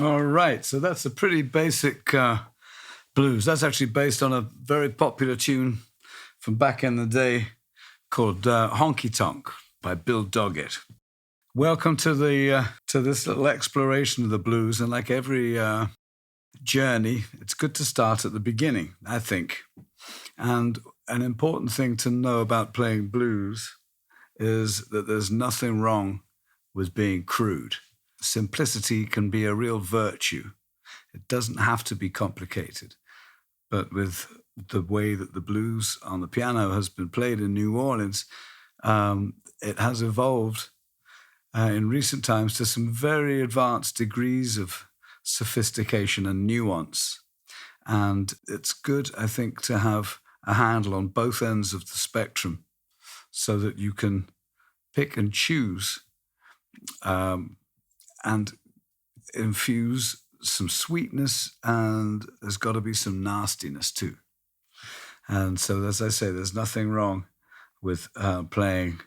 All right, so that's a pretty basic blues. That's actually based on a very popular tune from back in the day called Honky Tonk by Bill Doggett. Welcome to this little exploration of the blues, and like every journey, it's good to start at the beginning, I think. And an important thing to know about playing blues is that there's nothing wrong with being crude. Simplicity can be a real virtue. It doesn't have to be complicated. But with the way that the blues on the piano has been played in New Orleans, it has evolved in recent times to some very advanced degrees of sophistication and nuance. And it's good, I think, to have a handle on both ends of the spectrum so that you can pick and choose and infuse some sweetness, and there's got to be some nastiness too. And so, as I say, there's nothing wrong with playing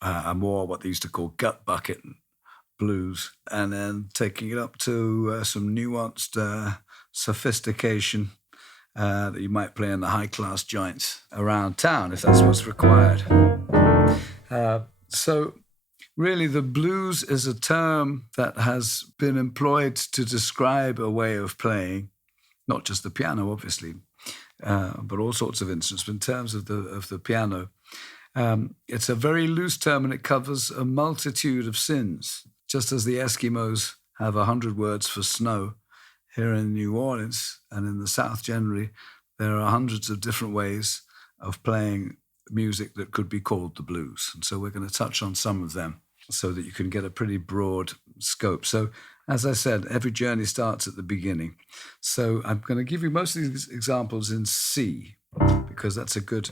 a more what they used to call gut bucket blues, and then taking it up to some nuanced sophistication that you might play in the high-class joints around town if that's what's required. So really, the blues is a term that has been employed to describe a way of playing, not just the piano, obviously, but all sorts of instruments. But in terms of the piano, it's a very loose term, and it covers a multitude of sins. Just as the Eskimos have 100 words for snow, here in New Orleans and in the South generally, there are hundreds of different ways of playing music that could be called the blues. And so we're going to touch on some of them so that you can get a pretty broad scope. So as I said, every journey starts at the beginning. So I'm going to give you most of these examples in C, because that's a good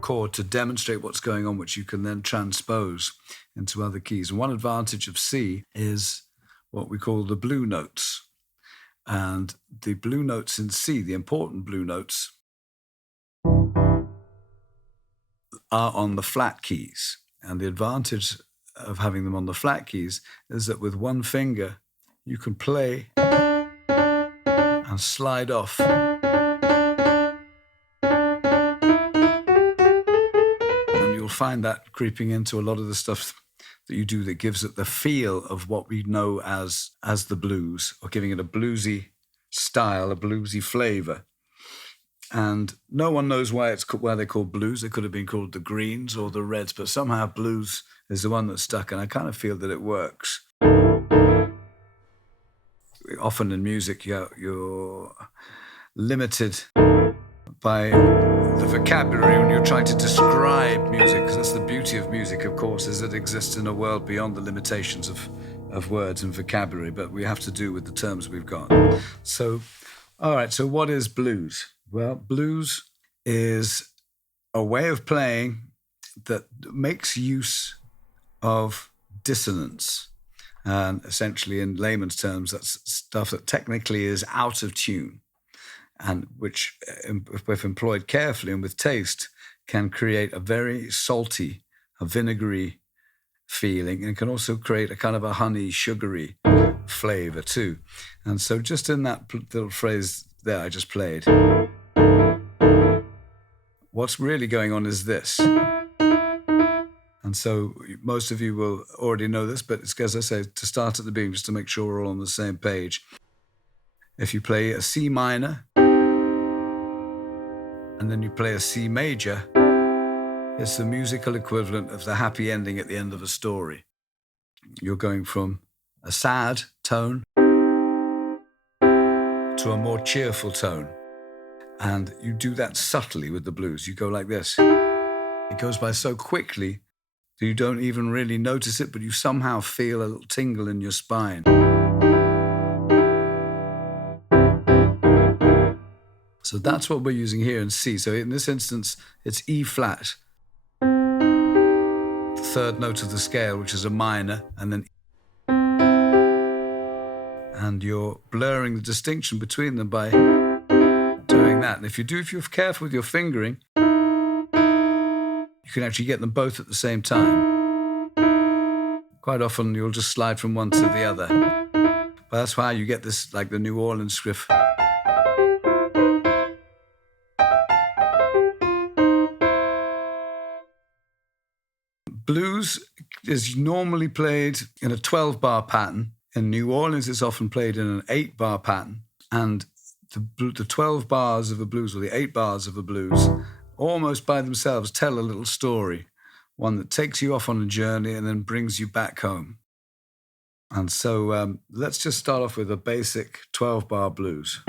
chord to demonstrate what's going on, which you can then transpose into other keys. And one advantage of C is what we call the blue notes. And the blue notes in C, the important blue notes, are on the flat keys. And the advantage of having them on the flat keys is that with one finger, you can play and slide off. And you'll find that creeping into a lot of the stuff that you do that gives it the feel of what we know as the blues, or giving it a bluesy style, a bluesy flavor. And no one knows why they're called blues. They could have been called the greens or the reds, but somehow blues is the one that's stuck, and I kind of feel that it works. Often in music, you're limited by the vocabulary when you're trying to describe music, because that's the beauty of music, of course, is it exists in a world beyond the limitations of words and vocabulary, but we have to do with the terms we've got. So, all right, so what is blues? Well, blues is a way of playing that makes use of dissonance. And essentially, in layman's terms, that's stuff that technically is out of tune, and which, if employed carefully and with taste, can create a very salty, a vinegary feeling, and can also create a kind of a honey, sugary flavor too. And so just in that little phrase there I just played, what's really going on is this. And And so most of you will already know this, but it's, as I say, to start at the beginning, just to make sure we're all on the same page. If you play a C minor, and then you play a C major, it's the musical equivalent of the happy ending at the end of a story. You're going from a sad tone to a more cheerful tone. And you do that subtly with the blues. You go like this. It goes by so quickly that you don't even really notice it, but you somehow feel a little tingle in your spine. So that's what we're using here in C. So in this instance, it's E flat, the third note of the scale, which is a minor, and then and you're blurring the distinction between them by doing that. And if you're careful with your fingering, you can actually get them both at the same time. Quite often you'll just slide from one to the other. But that's why you get this, like the New Orleans riff. Blues is normally played in a 12-bar pattern. In New Orleans, it's often played in an 8-bar pattern. And the 12 bars of a blues, or the 8 bars of a blues, almost by themselves tell a little story, one that takes you off on a journey and then brings you back home. And so let's just start off with a basic 12-bar blues.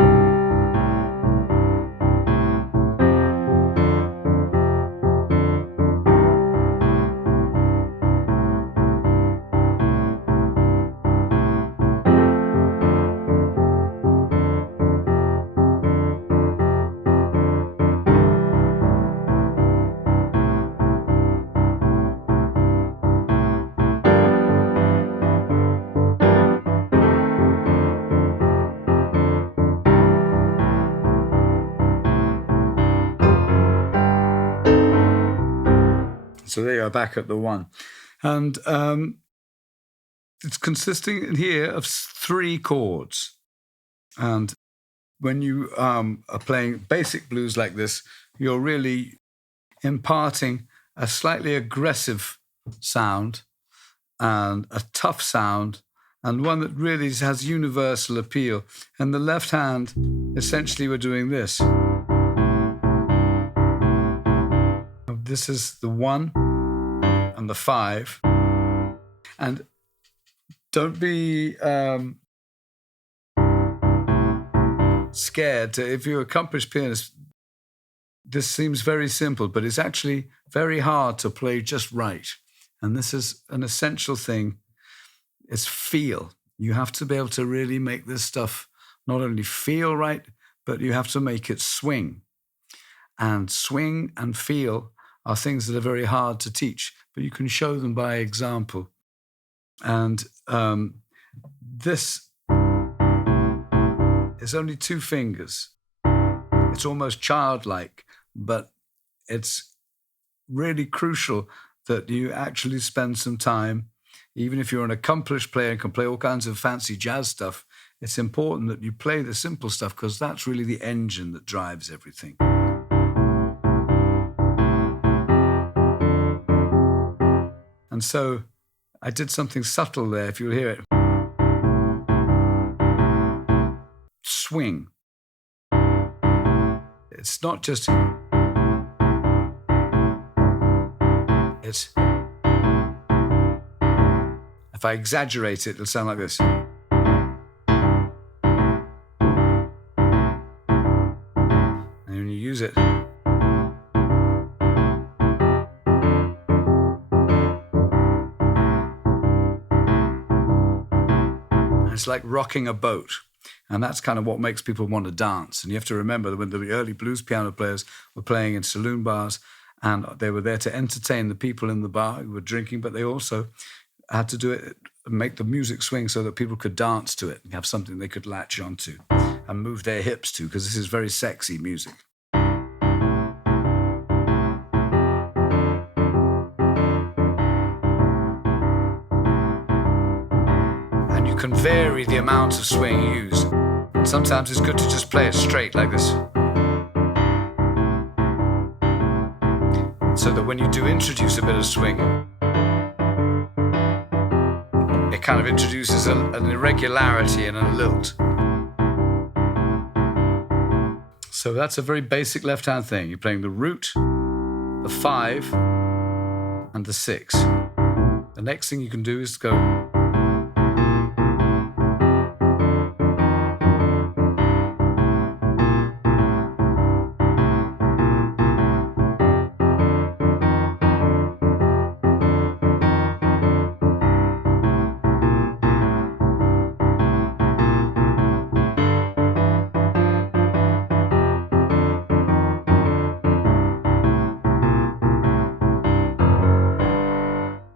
So there you are, back at the one. And it's consisting here of 3 chords. And when you are playing basic blues like this, you're really imparting a slightly aggressive sound and a tough sound, and one that really has universal appeal. And the left hand, essentially we're doing this. This is the 1 and the 5. And don't be scared. If you're an accomplished pianist, this seems very simple, but it's actually very hard to play just right. And this is an essential thing. It's feel. You have to be able to really make this stuff not only feel right, but you have to make it swing. And swing and feel are things that are very hard to teach, but you can show them by example. And this is only 2 fingers. It's almost childlike, but it's really crucial that you actually spend some time. Even if you're an accomplished player and can play all kinds of fancy jazz stuff, it's important that you play the simple stuff, because that's really the engine that drives everything. And so I did something subtle there, if you'll hear it. Swing. It's not just... It's... If I exaggerate it, it'll sound like this. And when you use it... It's like rocking a boat. And that's kind of what makes people want to dance. And you have to remember that when the early blues piano players were playing in saloon bars, and they were there to entertain the people in the bar who were drinking, but they also had to do it, make the music swing so that people could dance to it and have something they could latch onto and move their hips to, because this is very sexy music. Can vary the amount of swing you use. And sometimes it's good to just play it straight like this. So that when you do introduce a bit of swing, it kind of introduces an irregularity and a lilt. So that's a very basic left-hand thing. You're playing the root, the 5, and the 6. The next thing you can do is go.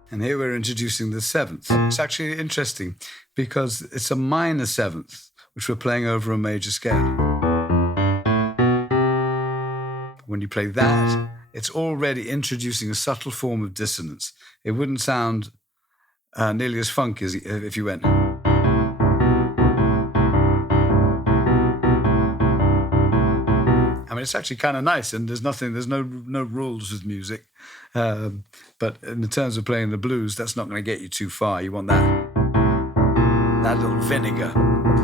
And here we're introducing the 7th. It's actually interesting because it's a minor 7th, which we're playing over a major scale. When you play that, it's already introducing a subtle form of dissonance. It wouldn't sound nearly as funky as if you went. I mean, it's actually kind of nice, and there's no rules with music. But in terms of playing the blues, that's not going to get you too far. You want that little vinegar.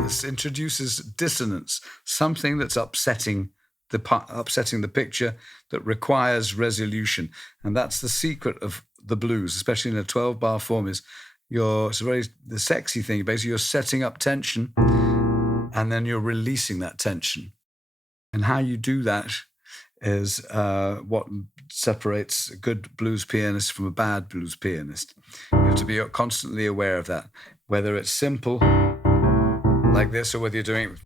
This introduces dissonance, something that's upsetting the picture, that requires resolution. And that's the secret of the blues, especially in a 12-bar form, is the sexy thing. Basically, you're setting up tension, and then you're releasing that tension. And how you do that is what separates a good blues pianist from a bad blues pianist. You have to be constantly aware of that, whether it's simple, like this, or whether you're doing it.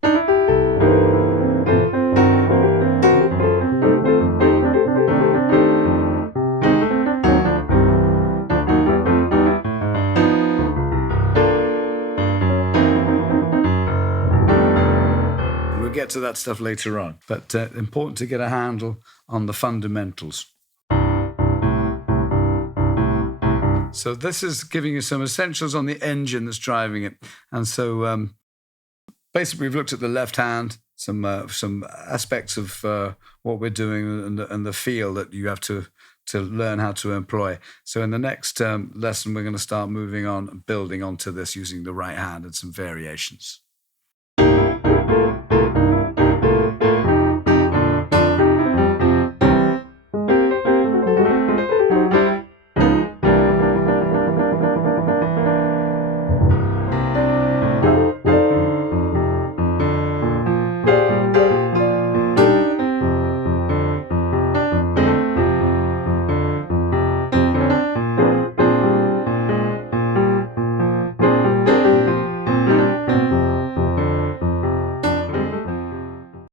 We'll get to that stuff later on, but important to get a handle on the fundamentals. So this is giving you some essentials on the engine that's driving it. And so basically we've looked at the left hand, some aspects of what we're doing and the feel that you have to learn how to employ. So in the next lesson, we're going to start moving on and building onto this using the right hand and some variations.